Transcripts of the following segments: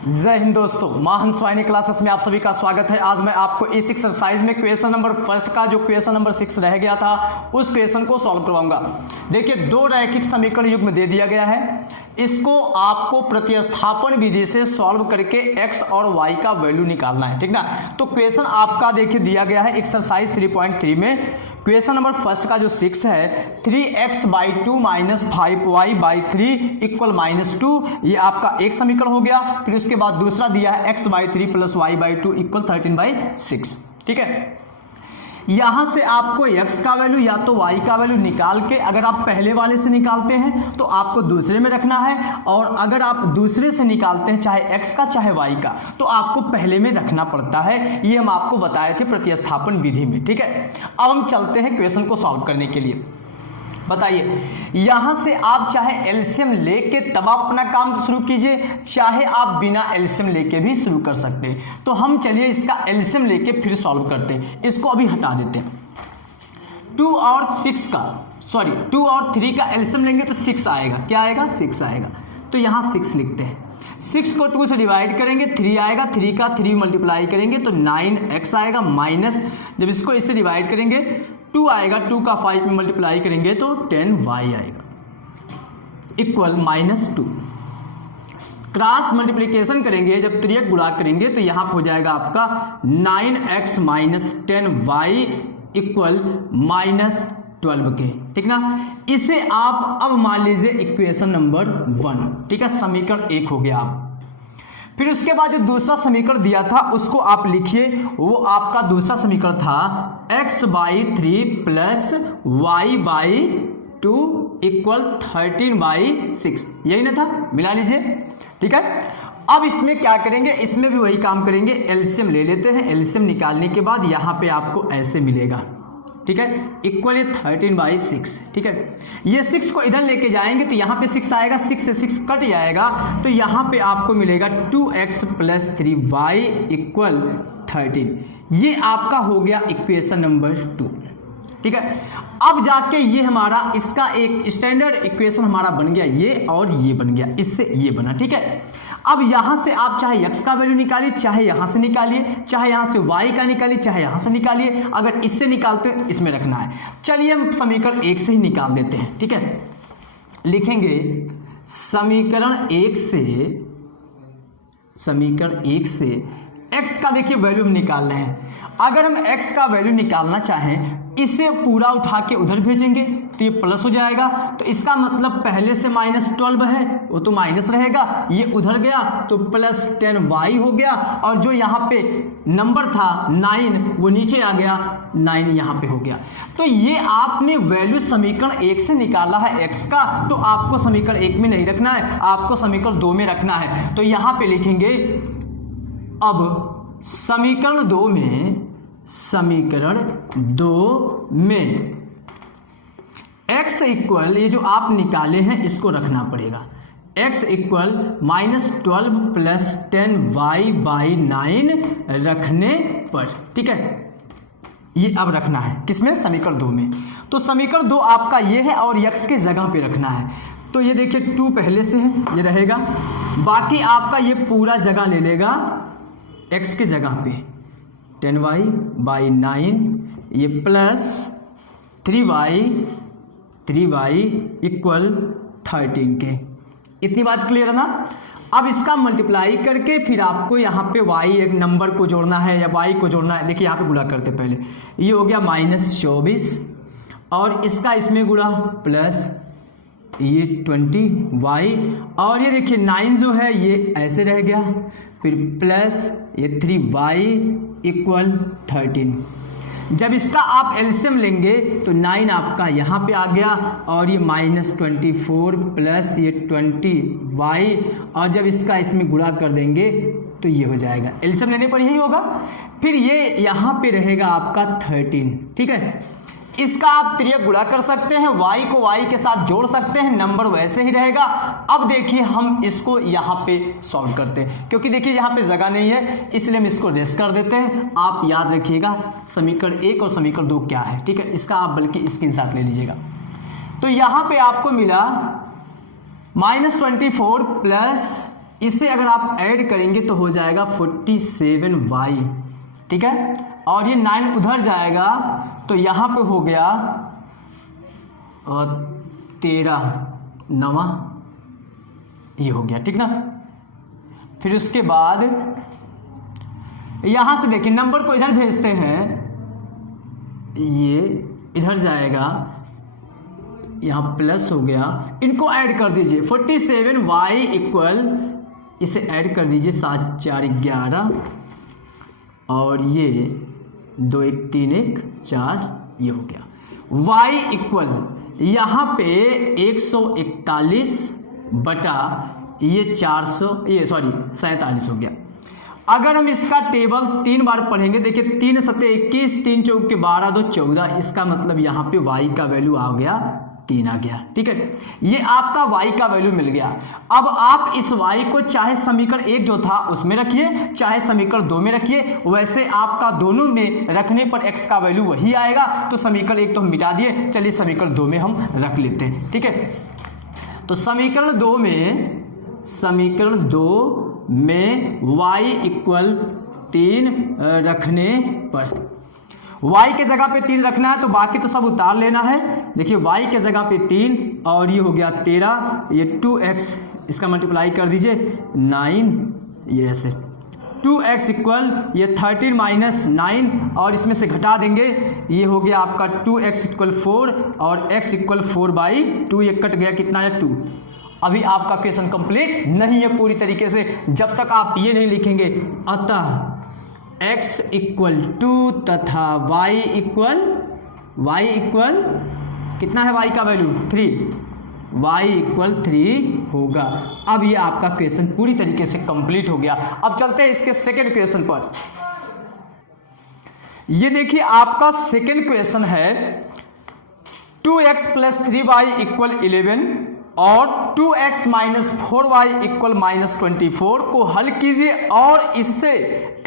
जय हिंद दोस्तों, मां हंस वाहिनी क्लासेस में आप सभी का स्वागत है। आज मैं आपको इस एक्सरसाइज में क्वेश्चन नंबर फर्स्ट का जो क्वेश्चन नंबर 6 रह गया था उस क्वेश्चन को सॉल्व करवाऊंगा। देखिए, दो रैखिक समीकरण युग्म दे दिया गया है, इसको आपको प्रतिस्थापन विधि से सॉल्व करके x और y का वैल्यू निकालना है, ठीक ना। तो क्वेश्चन आपका देखिए दिया गया है एक्सरसाइज 3.3 में। क्वेश्चन नंबर फर्स्ट का जो 6 है 3x/2 - 5y/3 = -2, ये आपका एक समीकरण हो गया। फिर उसके बाद दूसरा दिया है x/3 + y/2 = 13/6, ठीक है। यहां से आपको x का वैल्यू या तो y का वैल्यू निकाल के, अगर आप पहले वाले से निकालते हैं तो आपको दूसरे में रखना है, और अगर आप दूसरे से निकालते हैं चाहे x का चाहे y का तो आपको पहले में रखना पड़ता है। ये हम आपको बताए थे प्रतिस्थापन विधि में, ठीक है। अब हम चलते हैं क्वेश्चन को सॉल्व करने के लिए। बताइए, यहां से आप चाहे एलसीएम लेके तब आप अपना काम शुरू कीजिए, चाहे आप बिना एलसीएम लेके भी शुरू कर सकते हैं। तो हम चलिए इसका एलसीएम लेके फिर सॉल्व करते हैं। इसको अभी हटा देते हैं। 2 और 3 का एलसीएम लेंगे तो 6 आएगा। क्या आएगा? 6 आएगा। तो यहां 6 लिखते हैं। 6 को 2 से डिवाइड करेंगे 3 आएगा, 3 का 3 मल्टीप्लाई करेंगे तो 9x आएगा, माइनस जब इसको इससे डिवाइड करेंगे 2 आएगा, 2 का 5 में मल्टीप्लाई करेंगे तो 10y आएगा, इक्वल -2। क्रॉस मल्टीप्लिकेशन करेंगे, जब 3 गुणा करेंगे तो यहां पर हो जाएगा आपका 9x - 10y = -12 के, ठीक ना। इसे आप अब मान लीजिए इक्वेशन नंबर 1, ठीक है, समीकरण 1 हो गया आप। फिर उसके बाद जो दूसरा समीकरण दिया था उसको आप लिखिए। वो आपका दूसरा समीकरण था x/3 + y/2 = 13/6, यही ना था, मिला लीजिए, ठीक है। अब इसमें क्या करेंगे, इसमें भी वही काम करेंगे, एलसीएम ले लेते हैं। एलसीएम निकालने के बाद यहाँ पे आपको ऐसे मिलेगा, ठीक है, इक्वल 13/6, ठीक है। ये 6 को इधर लेके जाएंगे तो यहाँ पे 6 आएगा, 6 से 6 कट जाएगा तो यहाँ पे आपको मिलेगा 2x + 3y = 13। ये आपका हो गया इक्वेशन नंबर 2, ठीक है। अब जाके ये हमारा इसका एक स्टैंडर्ड इक्वेशन हमारा बन गया, ये और ये बन गया, इससे ये बना, ठीक है। अब यहां से आप चाहे x का वैल्यू निकालिए, चाहे यहां से निकालिए, चाहे यहां से y का निकालिए, चाहे यहां से निकालिए। अगर इससे निकालते हैं इसमें रखना है। चलिए हम समीकरण 1 से ही निकाल देते हैं, ठीक है। लिखेंगे समीकरण 1 से x का देखिए वैल्यू हम निकाल रहे हैं। अगर हम x का वैल्यू निकालना चाहें, इसे पूरा उठा के उधर भेजेंगे तो ये प्लस हो जाएगा। तो इसका मतलब पहले से -12 है, वो तो माइनस रहेगा, ये उधर गया तो +10y हो गया, और जो यहाँ पे नंबर था 9 वो नीचे आ गया, 9 यहाँ पे हो गया। तो ये आपने वैल्यू समीकरण 1 से निकाला है x का, तो आपको समीकरण 1 में नहीं रखना है, आपको समीकरण 2 में रखना है। तो यहाँ पे लिखेंगे अब समीकरण 2 में x इक्वल, ये जो आप निकाले हैं इसको रखना पड़ेगा, x इक्वल -12 + 10y/9 रखने पर, ठीक है। ये अब रखना है किसमें? समीकरण 2 में। तो समीकरण 2 आपका ये है और x के जगह पे रखना है। तो ये देखिए 2 पहले से है, ये रहेगा, बाकी आपका ये पूरा जगह ले लेगा x के जगह पे 10y/9, ये प्लस 3y = 13 के। इतनी बात क्लियर है ना। अब इसका मल्टीप्लाई करके फिर आपको यहाँ पे y एक नंबर को जोड़ना है या y को जोड़ना है। देखिए यहाँ पे गुणा करते पहले, ये हो गया -24 और इसका इसमें गुणा प्लस ये 20y, और ये देखिए 9 जो है ये ऐसे रह गया, फिर प्लस ये 3y = 13। जब इसका आप एलसीएम लेंगे तो 9 आपका यहाँ पे आ गया, और ये -24 प्लस ये 20y, और जब इसका इसमें गुणा कर देंगे तो ये हो जाएगा, एलसीएम लेने पर यही होगा। फिर ये यहाँ पे रहेगा आपका 13, ठीक है। इसका आप त्रियक गुणा कर सकते हैं, y को y के साथ जोड़ सकते हैं, नंबर वैसे ही रहेगा। अब देखिए हम इसको यहाँ पे सॉल्व करते हैं, क्योंकि देखिए यहाँ पे जगह नहीं है इसलिए हम इसको रेस्ट कर देते हैं। आप याद रखिएगा समीकरण 1 और समीकरण 2 क्या है, ठीक है, इसका आप बल्कि स्क्रीनशॉट ले लीजिएगा। तो यहाँ पे आपको मिला -24 प्लस इसे अगर आप ऐड करेंगे तो हो जाएगा 47y, ठीक है। और ये 9 उधर जाएगा तो यहाँ पे हो गया 13 9 ये हो गया, ठीक ना। फिर उसके बाद यहाँ से देखिए नंबर को इधर भेजते हैं, ये इधर जाएगा, यहाँ प्लस हो गया, इनको ऐड कर दीजिए 47y इक्वल, इसे ऐड कर दीजिए 7 4 11 और ये 2 1 3 1 4 ये हो गया। y इक्वल यहाँ पे 141 बटा ये 47 हो गया। अगर हम इसका टेबल 3 बार पढ़ेंगे, देखिए 3 7 21, 3 चौक के 12 2 14, इसका मतलब यहाँ पे y का वैल्यू आ गया 3 आ गया, ठीक है। ये आपका y का वैल्यू मिल गया। अब आप इस y को चाहे समीकरण 1 जो था उसमें रखिए, चाहे समीकरण 2 में रखिए, वैसे आपका दोनों में रखने पर x का वैल्यू वही आएगा। तो समीकरण 1 तो हम मिटा दिए, चलिए समीकरण 2 में हम रख लेते हैं, ठीक है। तो समीकरण 2 में y इक्वल 3 रखने पर, y के जगह पे 3 रखना है तो बाकी तो सब उतार लेना है। देखिए y के जगह पे 3 और ये हो गया 13, ये 2x, इसका मल्टीप्लाई कर दीजिए 9, ये ऐसे 2x इक्वल ये 13 माइनस 9 और इसमें से घटा देंगे, ये हो गया आपका 2x इक्वल 4 और x इक्वल 4/2, ये कट गया, कितना है 2। अभी आपका क्वेश्चन कंप्लीट नहीं है पूरी तरीके से जब तक आप ये नहीं लिखेंगे। अतः x इक्वल 2 तथा y इक्वल कितना है y का वैल्यू 3, y इक्वल 3 होगा। अब ये आपका क्वेश्चन पूरी तरीके से कंप्लीट हो गया। अब चलते हैं इसके सेकेंड क्वेश्चन पर। ये देखिए आपका सेकेंड क्वेश्चन है 2x प्लस 3y इक्वल 11 और 2x minus 4y equal minus 24 को हल कीजिए और इससे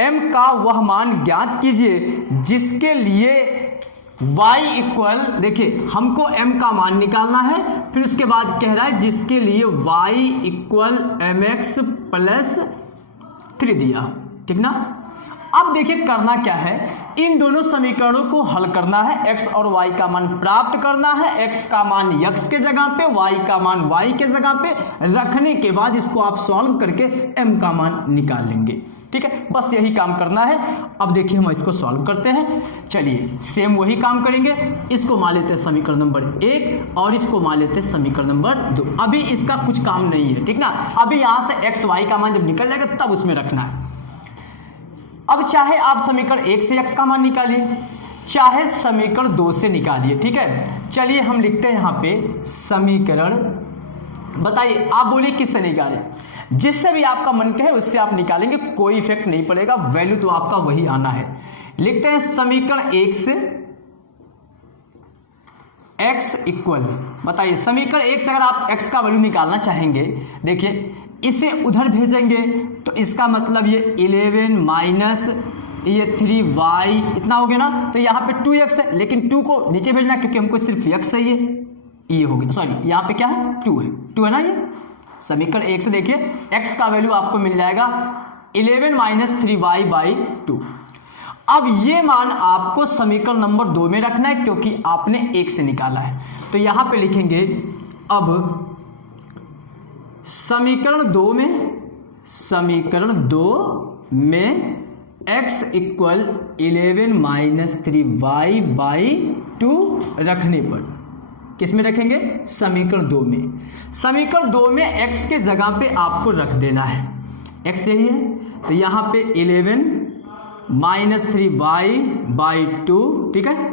m का वह मान ज्ञात कीजिए जिसके लिए y इक्वल, देखिए हमको m का मान निकालना है, फिर उसके बाद कह रहा है जिसके लिए y इक्वल mx प्लस 3 दिया, ठीक ना। अब देखिए करना क्या है, इन दोनों समीकरणों को हल करना है, x और y का मान प्राप्त करना है। x का मान x के जगह पे, y का मान y के जगह पे रखने के बाद इसको आप सॉल्व करके m का मान निकाल लेंगे, ठीक है। बस यही काम करना है। अब देखिए हम इसको सॉल्व करते हैं। चलिए सेम वही काम करेंगे, इसको मान लेते हैं समीकरण नंबर 1 और इसको मान लेते हैं समीकरण नंबर 2। अभी इसका कुछ काम नहीं है, ठीक ना। अभी यहाँ से x y का मान जब निकल जाएगा तब उसमें रखना है। अब चाहे आप समीकरण 1 से x का मान निकालिए, चाहे समीकरण 2 से निकालिए, ठीक है। चलिए हम लिखते हैं यहाँ पे समीकरण, बताइए आप बोलिए किससे निकालें, जिससे भी आपका मन कहे उससे आप निकालेंगे, कोई इफेक्ट नहीं पड़ेगा, वैल्यू तो आपका वही आना है। लिखते हैं समीकरण 1 से x इक्वल, बताइए समीकरण 1 से अगर आप x का वैल्यू निकालना चाहेंगे, देखिए इसे उधर भेजेंगे तो इसका मतलब ये 11 माइनस ये 3y इतना हो गया ना, तो यहाँ पे 2x है, लेकिन 2 को नीचे भेजना क्योंकि हमको सिर्फ x चाहिए, ये हो गया, सॉरी यहाँ पे क्या है 2 है ना। ये समीकरण 1 से देखिए x का वैल्यू आपको मिल जाएगा 11 माइनस 3y/2। अब ये मान आपको समीकरण नंबर 2 में रखना है क्योंकि आपने 1 से निकाला है। तो यहाँ पे लिखेंगे अब समीकरण 2 में x इक्वल 11 माइनस 3y/2 रखने पर, किस में रखेंगे, समीकरण 2 में। समीकरण 2 में x के जगह पे आपको रख देना है, x यही है, तो यहाँ पे 11 माइनस 3y/2, ठीक है,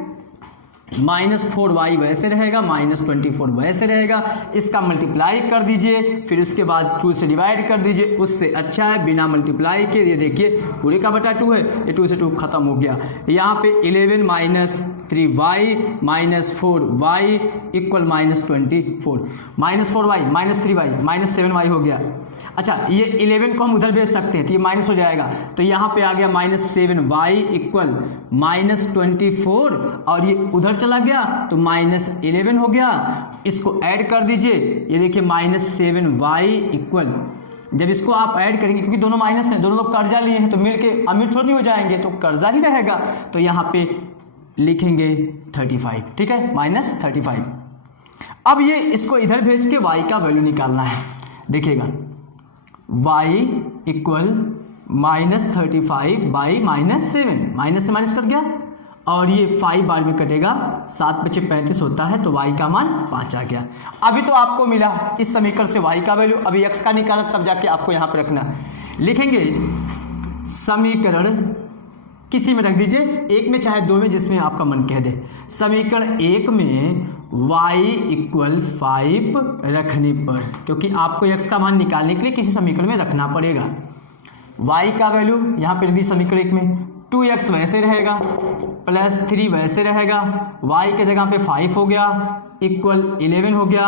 माइनस 4y वैसे रहेगा, माइनस 24 वैसे रहेगा, इसका मल्टीप्लाई कर दीजिए, फिर उसके बाद 2 से डिवाइड कर दीजिए, उससे अच्छा है बिना मल्टीप्लाई के। ये देखिए पूरे का बटा 2 है, ये 2 से 2 खत्म हो गया। यहाँ पे 11 minus 3y minus 4y equal minus 24, minus 4y minus 3y minus 7y हो गया। अच्छा ये 11 को हम उधर भेज सकते हैं तो ये माइनस हो जाएगा, तो यहाँ पे आ गया माइनस 7y इक्वल माइनस 24 और ये उधर चला गया तो माइनस 11 हो गया। इसको ऐड कर दीजिए, ये देखिए माइनस 7y इक्वल जब इसको आप ऐड करेंगे, क्योंकि दोनों माइनस हैं, दोनों लोग कर्जा लिए हैं तो मिल के अमीर थोड़ी हो जाएंगे, तो कर्जा ही रहेगा, तो यहाँ पे लिखेंगे 35, ठीक है, -35। अब ये इसको इधर भेज के y का वैल्यू निकालना है। देखिएगा y इक्वल -35 बाई -7, माइनस से माइनस कट गया और ये 5 बार में कटेगा, 7 × 5 = 35 होता है, तो y का मान 5 आ गया। अभी तो आपको मिला इस समीकरण से y का वैल्यू, अभी x का निकाला तब जाके आपको यहाँ पर रखना। लिखेंगे समीकरण किसी में रख दीजिए, एक में चाहे दो में, जिसमें आपका मन कह दे। समीकरण 1 में y इक्वल 5 रखने पर, क्योंकि आपको x का मान निकालने के लिए किसी समीकरण में रखना पड़ेगा, y का वैल्यू यहाँ पे रख दी समीकरण 1 में, 2x वैसे रहेगा प्लस 3 वैसे रहेगा, y के जगह पे 5 हो गया इक्वल 11 हो गया,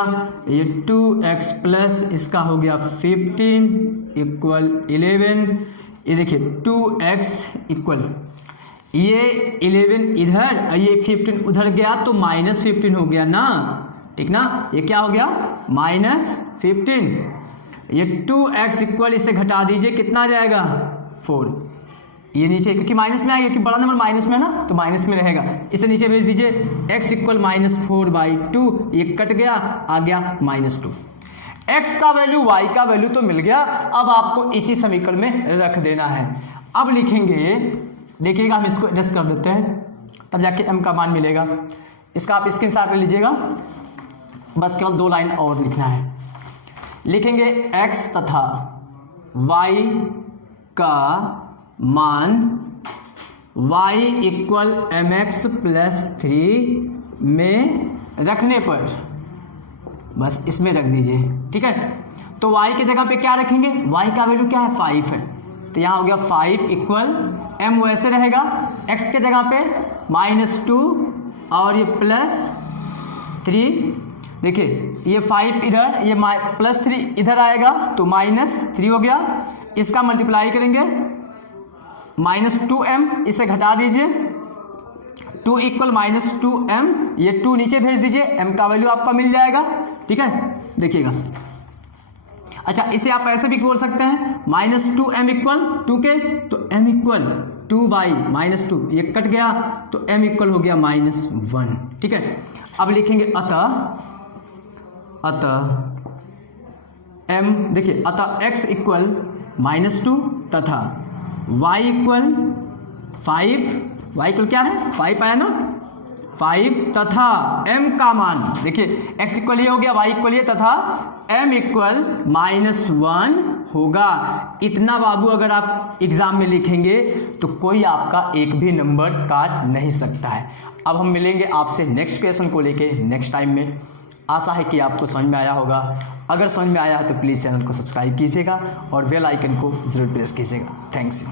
ये 2x प्लस इसका हो गया 15 इक्वल 11, ये देखिए 2x इक्वल ये 11 इधर और ये 15 उधर गया तो -15 हो गया ना, ठीक ना, ये क्या हो गया -15, ये 2x इक्वल इसे घटा दीजिए, कितना आ जाएगा 4, ये नीचे क्योंकि माइनस में आएगा, क्योंकि बड़ा नंबर माइनस में है ना, तो माइनस में रहेगा, इसे नीचे भेज दीजिए, x इक्वल -4/2, ये कट गया, आ गया -2। x का वैल्यू y का वैल्यू तो मिल गया, अब आपको इसी समीकरण में रख देना है। अब लिखेंगे, देखिएगा हम इसको एडजस्ट कर देते हैं, तब जाके m का मान मिलेगा। इसका आप स्क्रीनशॉट ले लीजिएगा, बस केवल 2 लाइन और लिखना है। लिखेंगे x तथा y का मान y इक्वल mx प्लस 3 में रखने पर, बस इसमें रख दीजिए, ठीक है। तो y के जगह पे क्या रखेंगे, y का वैल्यू क्या है 5 है, तो यहाँ हो गया 5 इक्वल m वैसे रहेगा, x के जगह पे -2 और ये +3, देखिए ये 5 इधर, ये +3 इधर आएगा तो -3 हो गया, इसका मल्टीप्लाई करेंगे -2m, इसे घटा दीजिए, 2 इक्वल -2m, ये 2 नीचे भेज दीजिए, m का वैल्यू आपका मिल जाएगा, ठीक है। देखिएगा, अच्छा इसे आप ऐसे भी बोल सकते हैं, -2m इक्वल 2 के, तो m इक्वल 2/-2, ये कट गया तो m इक्वल हो गया -1, ठीक है। अब लिखेंगे अतः m, देखिए अतः x इक्वल -2 तथा y इक्वल 5, y इक्वल क्या है 5 आया ना, 5 तथा m का मान, देखिए x इक्वल ये हो गया, y इक्वल ये, तथा m इक्वल -1 होगा। इतना बाबू अगर आप एग्जाम में लिखेंगे तो कोई आपका एक भी नंबर काट नहीं सकता है। अब हम मिलेंगे आपसे नेक्स्ट क्वेश्चन को लेके नेक्स्ट टाइम में। आशा है कि आपको समझ में आया होगा। अगर समझ में आया है तो प्लीज़ चैनल को सब्सक्राइब कीजिएगा और बेल आइकन को ज़रूर प्रेस कीजिएगा। Thanks you.